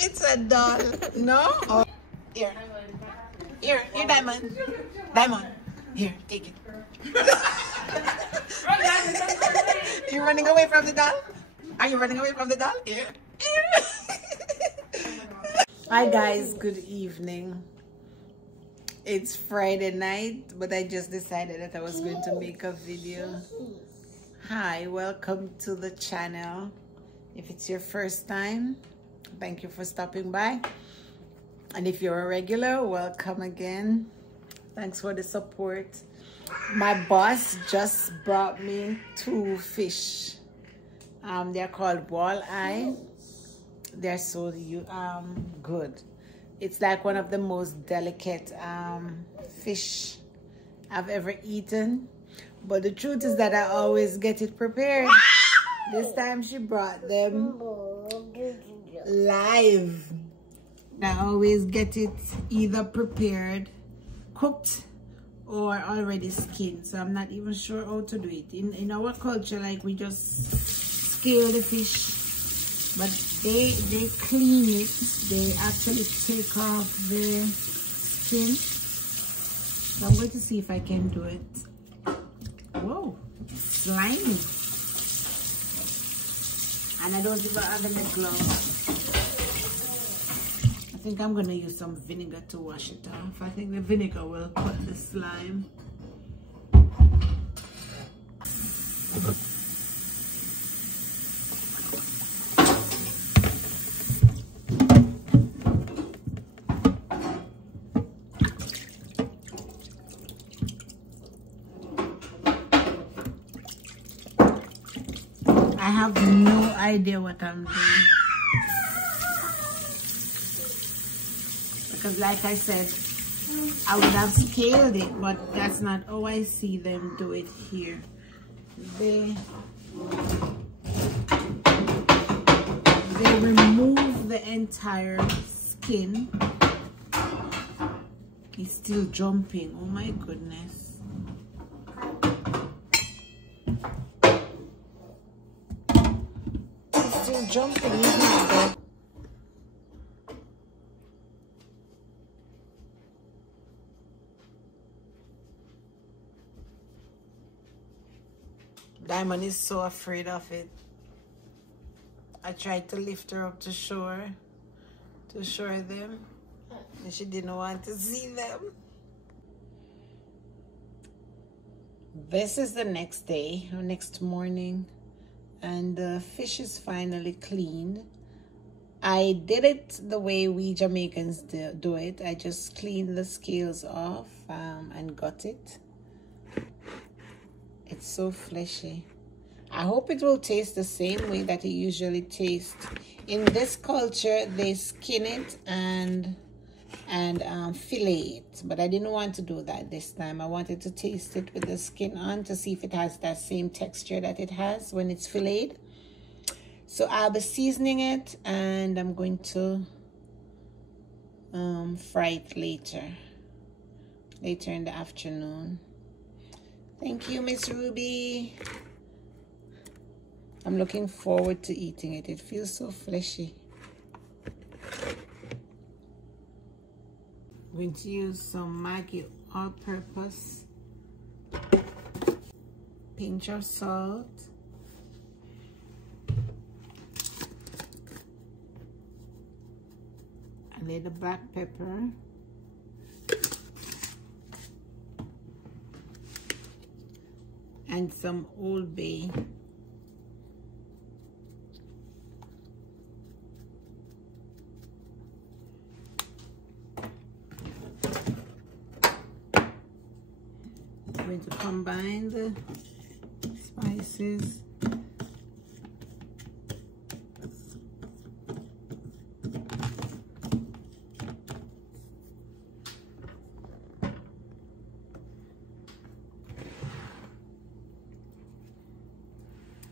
It's a doll. No? Oh. Here. Here, Diamond. Diamond. Here, take it. You're running away from the doll? Are you running away from the doll? Here. Hi guys, good evening. It's Friday night, but I just decided that I was going to make a video. Hi, welcome to the channel. If it's your first time, thank you for stopping by. And if you're a regular, welcome again. Thanks for the support. My boss just brought me 2 fish. They're called walleye. They're so good. It's like one of the most delicate fish I've ever eaten. But the truth is that I always get it prepared. This time she brought them live. I always get it either prepared, cooked, or already skinned. So I'm not even sure how to do it. In our culture, like, we just scale the fish, but they clean it. They actually take off the skin. So I'm going to see if I can do it. Whoa, slimy. And I don't even have any gloves. I think I'm gonna use some vinegar to wash it off. I think the vinegar will cut the slime. I have no idea what I'm doing. Because like I said, I would have scaled it, but that's not how I see them do it here. They remove the entire skin. It's still jumping. Oh my goodness. It's still jumping, isn't it? Diamond is so afraid of it. I tried to lift her up to shore them, and she didn't want to see them. This is the next day, or next morning, and the fish is finally cleaned. I did it the way we Jamaicans do it. I just cleaned the scales off and got it. It's so fleshy. I hope it will taste the same way that it usually tastes. In this culture, they skin it and fillet it. But I didn't want to do that this time. I wanted to taste it with the skin on to see if it has that same texture that it has when it's filleted. So I'll be seasoning it, and I'm going to fry it later in the afternoon. Thank you, Miss Ruby. I'm looking forward to eating it. It feels so fleshy. I'm going to use some Maggi all-purpose, pinch of salt, a little black pepper, and some Old Bay. I'm going to combine the spices.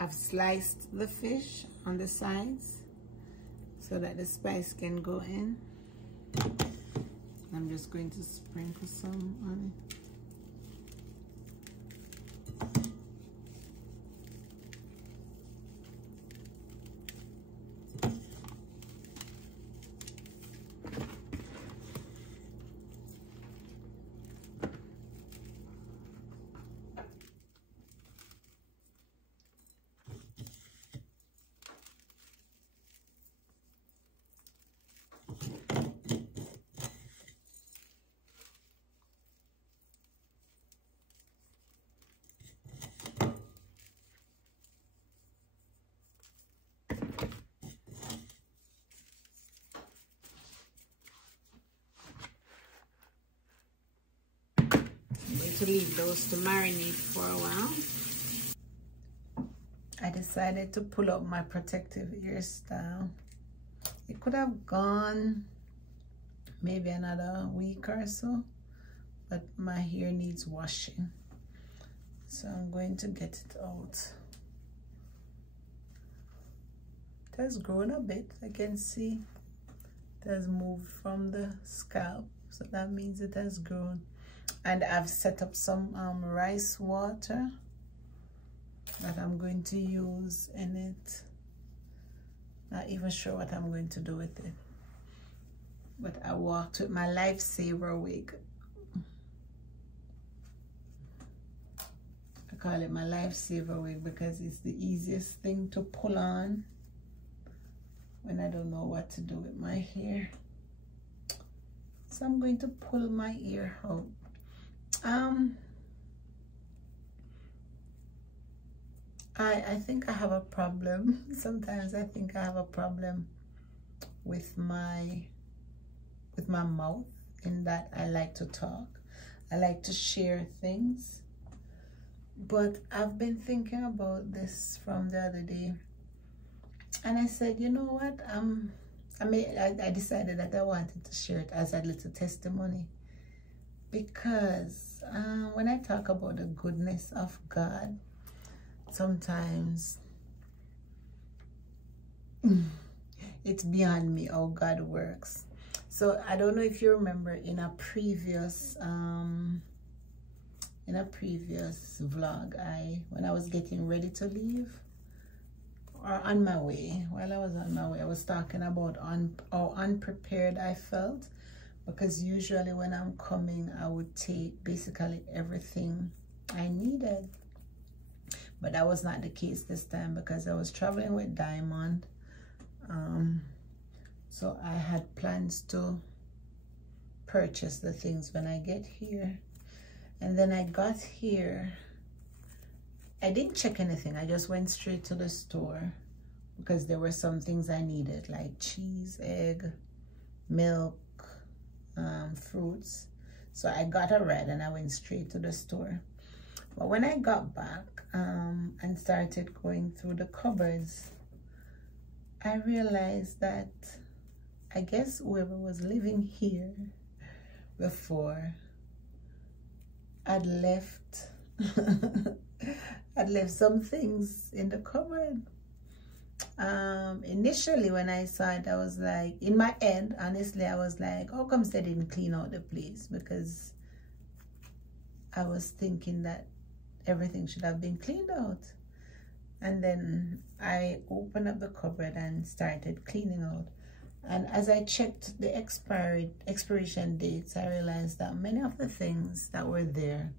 I've sliced the fish on the sides so that the spice can go in. I'm just going to sprinkle some on it. to leave those to marinate for a while. I decided to pull up my protective hairstyle. It could have gone maybe another week or so, but my hair needs washing. So I'm going to get it out. It has grown a bit. I can see it has moved from the scalp. So that means it has grown. And I've set up some rice water that I'm going to use in it. Not even sure what I'm going to do with it. But I walked with my Lifesaver wig. I call it my Lifesaver wig because it's the easiest thing to pull on when I don't know what to do with my hair. So I'm going to pull my hair out. I think I have a problem. Sometimes I think I have a problem with my mouth, in that I like to talk. I like to share things. But I've been thinking about this from the other day. And I said, you know what? I decided that I wanted to share it as a little testimony. Because when I talk about the goodness of God, sometimes it's beyond me how God works. So I don't know if you remember in a previous vlog, when I was getting ready to leave, or on my way, while I was on my way, I was talking about how unprepared I felt, because usually when I'm coming, I would take basically everything I needed. But that was not the case this time, because I was traveling with Diamond. So I had plans to purchase the things when I get here. And then I got here. I didn't check anything. I just went straight to the store because there were some things I needed, like cheese, egg, milk, fruits. So I got a ride and I went straight to the store. But when I got back and started going through the cupboards, I realized that I guess whoever was living here before had left I'd left some things in the cupboard. Initially when I saw it, I was like, in my head, honestly, I was like, how come they didn't clean out the place? Because I was thinking that everything should have been cleaned out. And then I opened up the cupboard and started cleaning out. And as I checked the expiration dates, I realized that many of the things that were there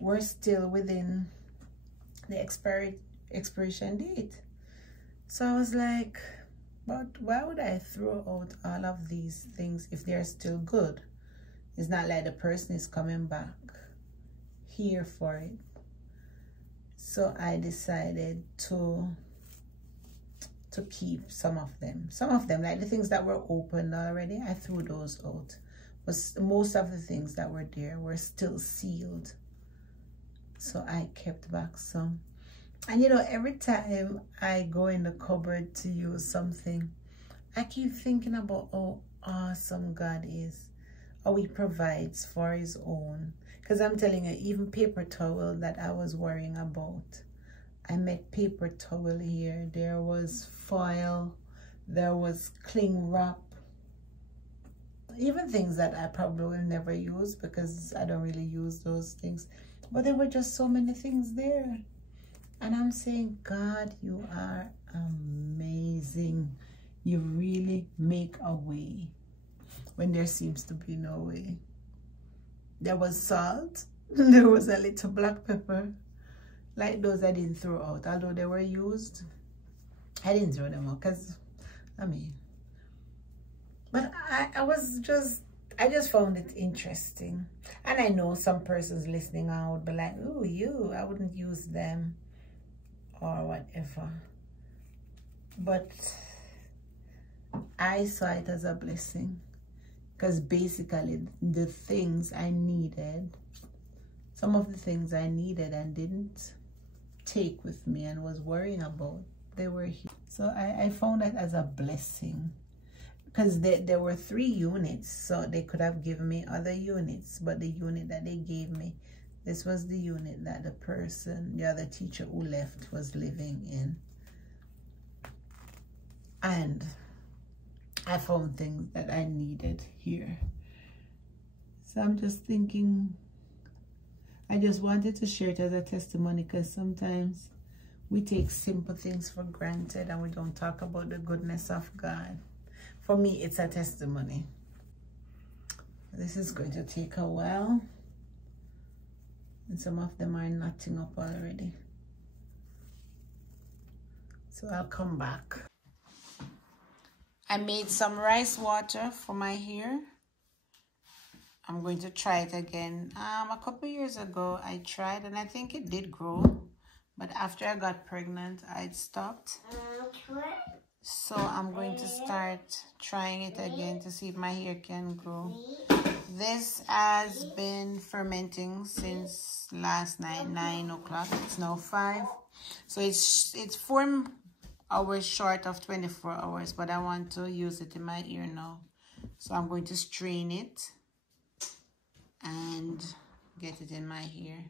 were still within the expiration date. So I was like, but why would I throw out all of these things if they're still good? It's not like the person is coming back here for it. So I decided to keep some of them. Some of them, like the things that were opened already, I threw those out. But most of the things that were there were still sealed. So I kept back some. And you know, every time I go in the cupboard to use something, I keep thinking about how awesome God is. How He provides for His own. Because I'm telling you, even paper towel that I was worrying about, I met paper towel here. There was foil. There was cling wrap. Even things that I probably will never use because I don't really use those things. But there were just so many things there. And I'm saying, God, you are amazing. You really make a way when there seems to be no way. There was salt. There was a little black pepper. Like those I didn't throw out. Although they were used, I didn't throw them out because, I mean. But I just found it interesting. And I know some persons listening out would be like, ooh, I wouldn't use them or whatever. But I saw it as a blessing because basically the things I needed some of the things I needed and didn't take with me and was worrying about, they were here. So I found that as a blessing, because there were 3 units, so they could have given me other units, but the unit that they gave me, this was the unit that the other teacher who left was living in. And I found things that I needed here. So I'm just thinking, I just wanted to share it as a testimony, because sometimes we take simple things for granted and we don't talk about the goodness of God. For me, it's a testimony. This is going to take a while, and some of them are knotting up already. So I'll come back. I made some rice water for my hair. I'm going to try it again. A couple years ago, I tried and I think it did grow. But after I got pregnant, I'd stopped. So I'm going to start trying it again to see if my hair can grow. This has been fermenting since last night, 9 o'clock. It's now 5. So it's 4 hours short of 24 hours, but I want to use it in my ear now. So I'm going to strain it and get it in my hair.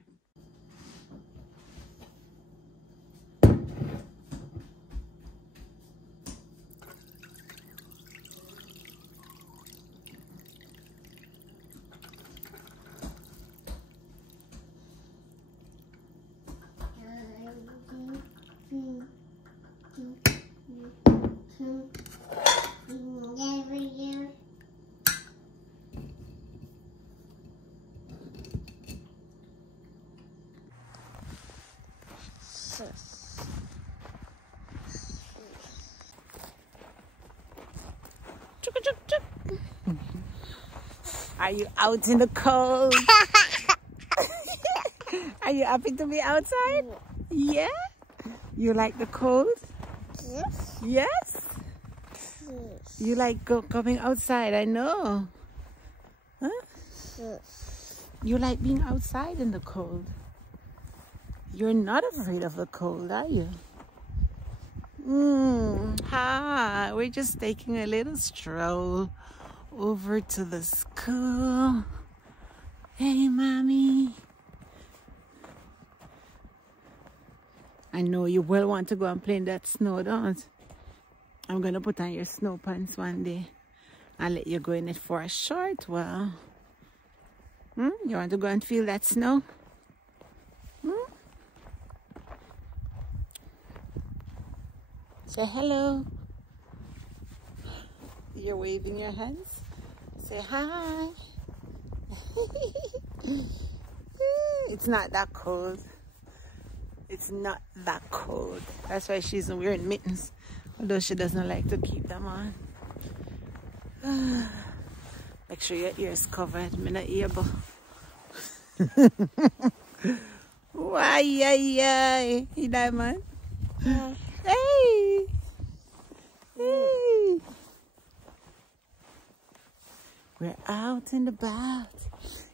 Are you out in the cold? Are you happy to be outside? Yeah? You like the cold? Yes. Yes? Yes. You like coming outside, I know. Huh? Yes. You like being outside in the cold. You're not afraid of the cold, are you? Hi, we're just taking a little stroll over to the school. Hey, Mommy. I know you will want to go and play in that snow, don't you? I'm going to put on your snow pants one day and let you go in it for a short while. You want to go and feel that snow? Say hello. You're waving your hands. Say hi. It's not that cold. It's not that cold. That's why she's wearing mittens, although she doesn't like to keep them on. Make sure your ears covered. I'm not able. Why, hey, Diamond? Hey! Hey! We're out and about,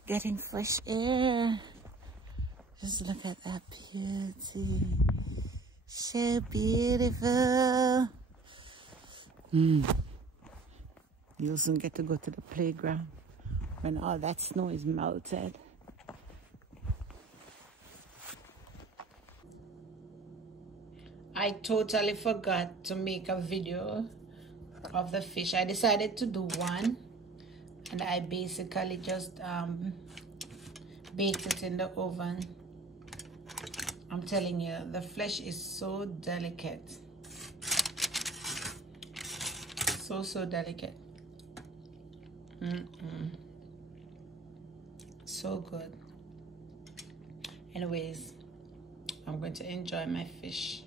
getting fresh air. Just look at that beauty. So beautiful. You'll soon get to go to the playground when all that snow is melted. I totally forgot to make a video of the fish. I decided to do one, and I basically just baked it in the oven. I'm telling you, the flesh is so delicate. So delicate. So good. Anyways, I'm going to enjoy my fish.